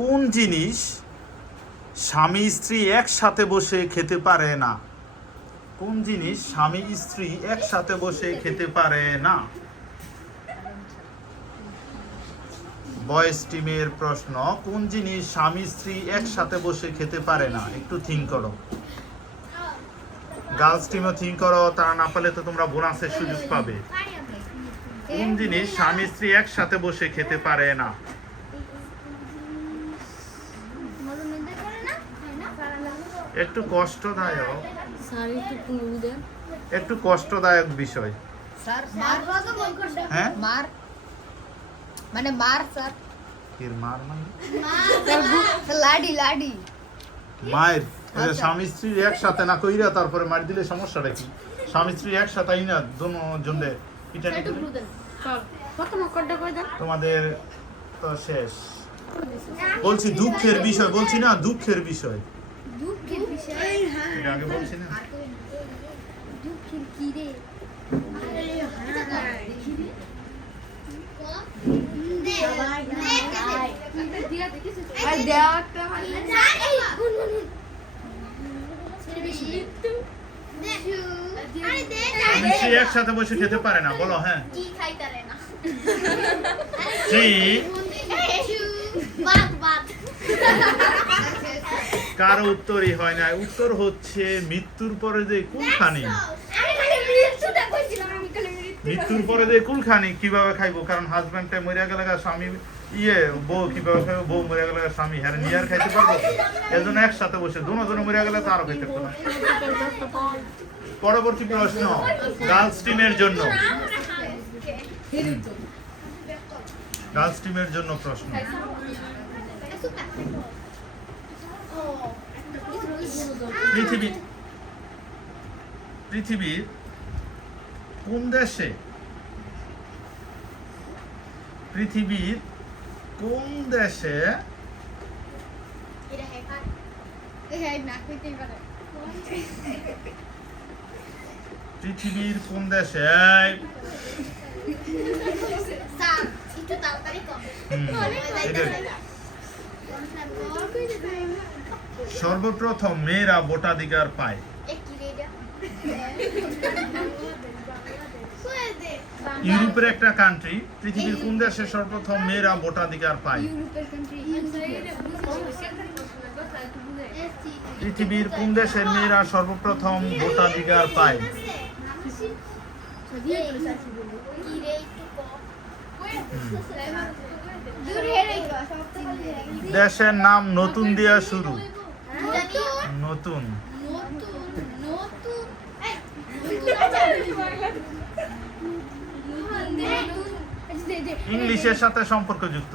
কোন জিনিস স্বামী স্ত্রী একসাথে বসে খেতে পারে না? কোন জিনিস স্বামী স্ত্রী একসাথে বসে খেতে পারে না? বয়েজ টিমের প্রশ্ন, কোন জিনিস স্বামী স্ত্রী একসাথে বসে খেতে পারে না? একটু থিঙ্ক করো। গার্লস টিমও থিঙ্ক করো, তারা না পারলে তো তোমরা বোনাসের সুযোগ পাবে। কোন জিনিস স্বামী স্ত্রী একসাথে বসে খেতে পারে না? একটু কষ্টদায়ক, একটু কষ্টদায়ক বিষয়। হ্যাঁ, মার মানে মার স্যার, কির মার মানে লাডি লাডি মায়ের। স্বামী স্ত্রী একসাথে না কইরা তারপরে মার দিলে সমস্যাটা কি? স্বামী স্ত্রী একসাথে না দুনো জনে পিটানি দিলে তোমাদের তো শেষ। বলছি দুঃখের বিষয়, বলছি না দুঃখের বিষয়। দুঃখের বিষয় এটা আগে বলছি না। দুঃখের কি রে? স্ত্রী একসাথে বসে খেতে পারে না, বলো। হ্যাঁ, কারো উত্তরই হয় না। উত্তর হচ্ছে মৃত্যুর পরে যে কুলখানি। মৃত্যুর পরে যে কুলখানি কিভাবে খাইবো? কারণ হাজবেন্ডে মরিয়া গেলে স্বামী বউ কিভাবে খাইবো? বউ মরিয়া গেলে স্বামী হ্যাঁ নিয়ার খাইতে পারবো? এর জন্য একসাথে বসে দুজনে মরিয়া গেলে তো আরো খাইতে পারবো না। পরবর্তী প্রশ্ন গার্লস টিমের জন্য। গার্লস টিমের জন্য প্রশ্ন, পৃথিবীর কোন দেশে, পৃথিবীর কোন দেশে পৃথিবীর কোন দেশে সর্বপ্রথম মেয়েরা ভোটাধিকার পায়? ইউরোপের একটা কান্ট্রি। পৃথিবীর কোন দেশে সর্বপ্রথম মেয়েরা ভোটাধিকার পায়? পৃথিবীর কোন দেশের মেয়েরা সর্বপ্রথম ভোটাধিকার পায়? দেশের নাম নতুন দিয়া শুরু। নতুন ইংলিশের সাথে সম্পর্কযুক্ত।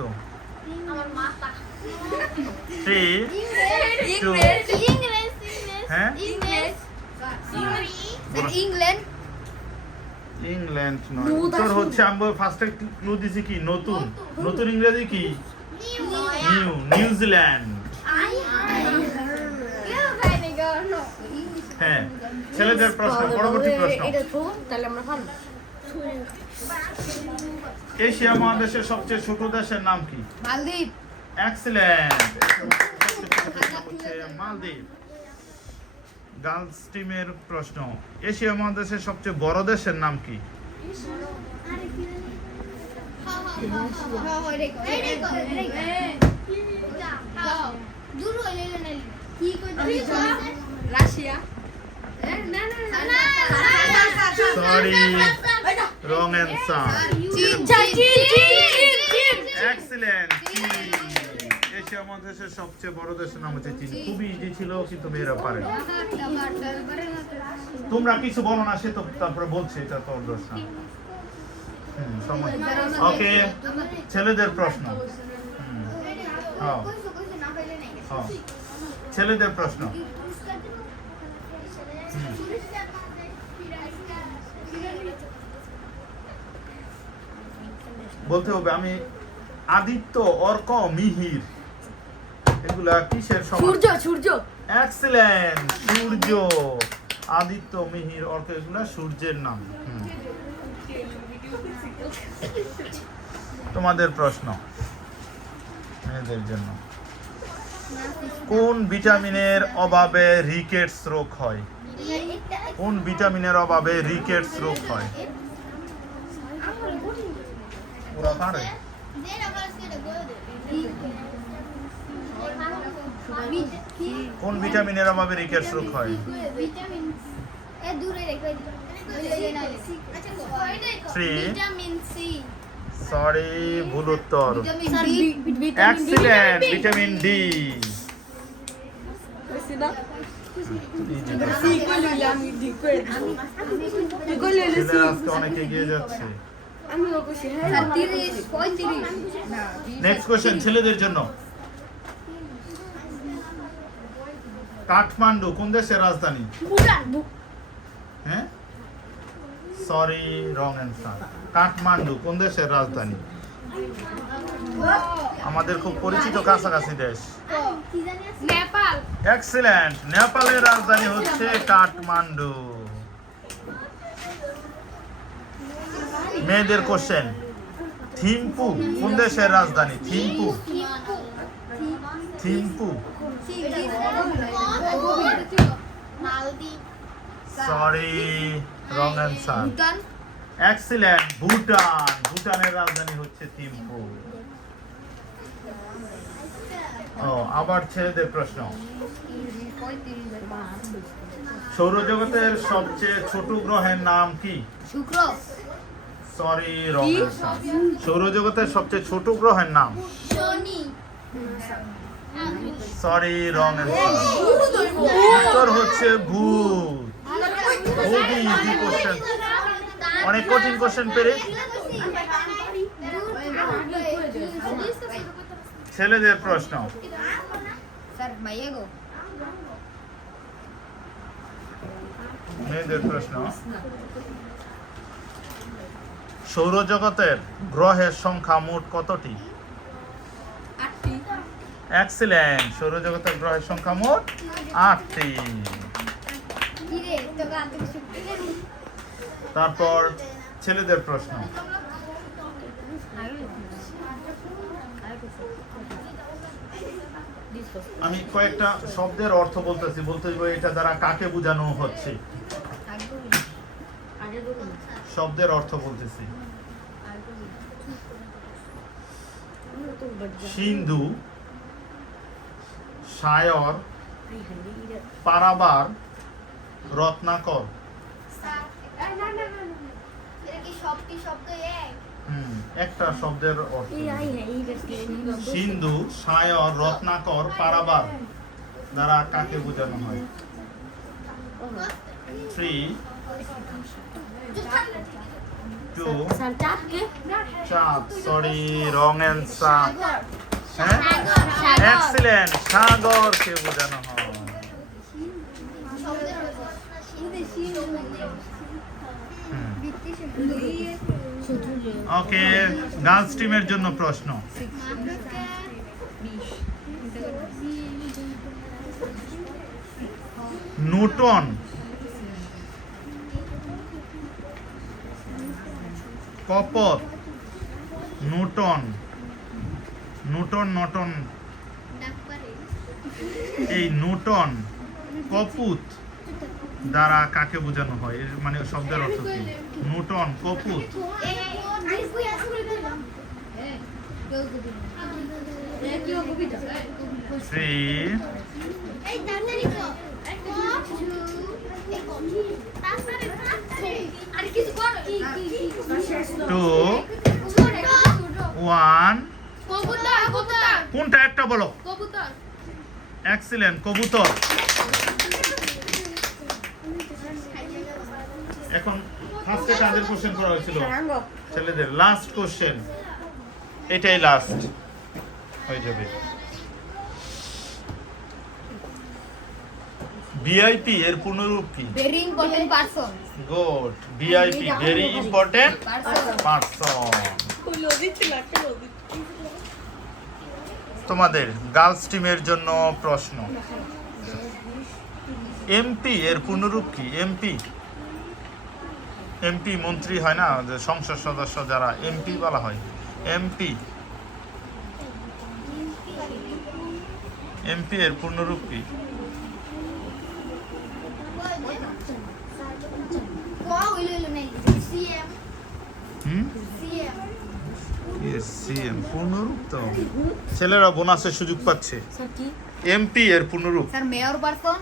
হ্যাঁ, ইংল্যান্ড নয়। উত্তর হচ্ছে আমি ফার্স্টে ক্লু দিছি কি নতুন। নতুন ইংরেজি কি? নিউ। নিউজিল্যান্ড। হ্যাঁ, ছেলেদের প্রশ্ন। পরবর্তী প্রশ্ন, এশিয়া মহাদেশের সবচেয়ে ছোট দেশের নাম কি? মালদ্বীপ। এক্সেলেন্ট, মালদ্বীপ। গার্লস টিমের প্রশ্ন, এশিয়া মহাদেশের সবচেয়ে বড় দেশের নাম কি? Russia. Sorry, wrong answer. Excellent, Asia মহাদেশের সবচেয়ে বড় দেশের নাম হচ্ছে চীন। খুবই ইজি ছিল কিন্তু মেয়েরা পারে না। তোমরা কিছু বলো না, সে তো তারপরে বলছে এটা তোর দোষ না। ওকে, ছেলেদের প্রশ্ন। ছেলেদের প্রশ্ন, বলতে হবে আমি আদিত্য, অর্ক, মিহির এগুলা কিসের সমান? সূর্য। সূর্য। এক্সেলেন্ট, সূর্য। আদিত্য, মিহির, অর্ক এগুলা সূর্যের নাম। তোমাদের প্রশ্ন মেয়েদের জন্য। কোন ভিটামিনের অভাবে রিকেটস রোগ হয়? কোন ভিটামিনের অভাবে রিকেটস রোগ হয়? ওরা পারে? কোন ভিটামিনের অভাবে রিকেটস রোগ হয়? Vitamin C. সরি, ভুল উত্তর। Excellent, vitamin D. ছেলেরা আজকে অনেক এগিয়ে যাচ্ছে। নেক্সট কোশ্চেন ছেলেদের জন্য। কাঠমান্ডু কোন দেশের রাজধানী? হ্যাঁ, সরি, রং অ্যান্সার। কাঠমান্ডু কোন দেশের রাজধানী? আমাদের খুব পরিচিত কাছাকাছি দেশ। নেপাল। এক্সিলেন্ট, নেপালের রাজধানী হচ্ছে কাঠমান্ডু। মেয়েদের কোশ্চেন। থিম্পু কোন দেশের রাজধানী? Thimphu, Thimphu. Sorry, wrong answer. Bhutan. Excellent, Bhutan. ভুটানের রাজধানী হচ্ছে থিম্পু। ও, আবার ছেলেদের প্রশ্ন। সৌরজগতের সবচেয়ে ছোট গ্রহের নাম কি? শুক্র। Sorry, wrong answer. সৌরজগতের সবচেয়ে ছোট গ্রহের নাম? শনি। Sorry, wrong answer. উত্তর হচ্ছে ভূত। খুবই ইজি কোশ্চেন, অনেক কঠিন কোশ্চেন পেরে। ছেলেদের প্রশ্ন। মেয়েদের প্রশ্ন। সৌরজগতের গ্রহের সংখ্যা মোট কতটি? এক্সিলেন্ট, সৌরজগতের গ্রহের সংখ্যা মোট 8টি। তারপর ছেলেদের প্রশ্ন। আমি কয়েকটা শব্দের অর্থ বলতেছি, বলতে এটা দ্বারা কাকে বোঝানো হচ্ছে। শব্দের অর্থ বলতেছি। সিন্ধু, সায়র, পারাবার, রত্নাকর। একটা শব্দের অর্থ। সিন্ধু, সায়র, রত্নাকর, পারাবার দ্বারা কাকে বোঝানো হয়? 3, 2, চাঁদ। Sorry, wrong answer. হ্যাঁ, এক্সিলেন্ট, সাগরকে বোঝানো হয়। ওকে, গার্লস টিমের জন্য প্রশ্ন। নিউটন কপত, নিউটন, নিউটন, এই নিউটন কপুত দ্বারা কাকে বোঝানো হয়? এর মানে শব্দের অর্থ কি? নিউটন কপুত। কোনটা একটা বলো। এক্সিলেন্ট, কবুতর। এখন ফার্স্টে কাদের কোশ্চেন করা হয়েছিল? ছেলেদের। লাস্ট কোশ্চেন, এটাই লাস্ট হয়ে যাবে। ভিআইপি এর পূর্ণরূপ কি? Very important person. Good, VIP very important person. তোমাদের গার্লস টিমের জন্য প্রশ্ন। এমপি এর পূর্ণরূপ কি? এমপি, এমপি মন্ত্রী হয় না, যে সংসদ সদস্য যারা, এমপি বলা হয়। এমপি, এমপি এর পূর্ণরূপ কি? সিএম পূর্ণরূপ তো ছেলেরা বোনাসের সুযোগ পাচ্ছে। এমপি এর পূর্ণরূপ? Sir mayor person.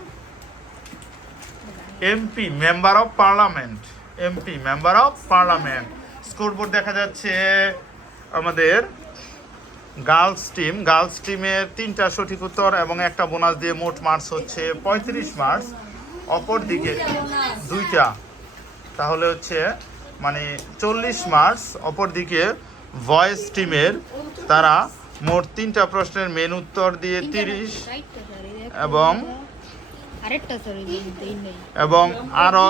MP member of parliament. MP member of parliament. Scoreboard দেখা যাচ্ছে আমাদের গার্লস টিমের 3টা সঠিক উত্তর এবং একটা বোনাস দিয়ে মোট মার্কস হচ্ছে 35 মার্কস। অপর দিকে 2টা, তাহলে হচ্ছে মানে 40 মার্কস। অপর দিকে ভয়েস টিমের তারা মোট 3টা প্রশ্নের মেন উত্তর দিয়ে 30 এবং আরো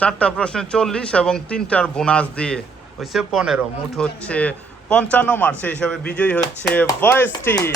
4টা প্রশ্নের 40 এবং 3টার বোনাস দিয়ে হচ্ছে 15, মোট হচ্ছে 55 মার্কস। এই হিসাবে বিজয়ী হচ্ছে ভয়েস টিম।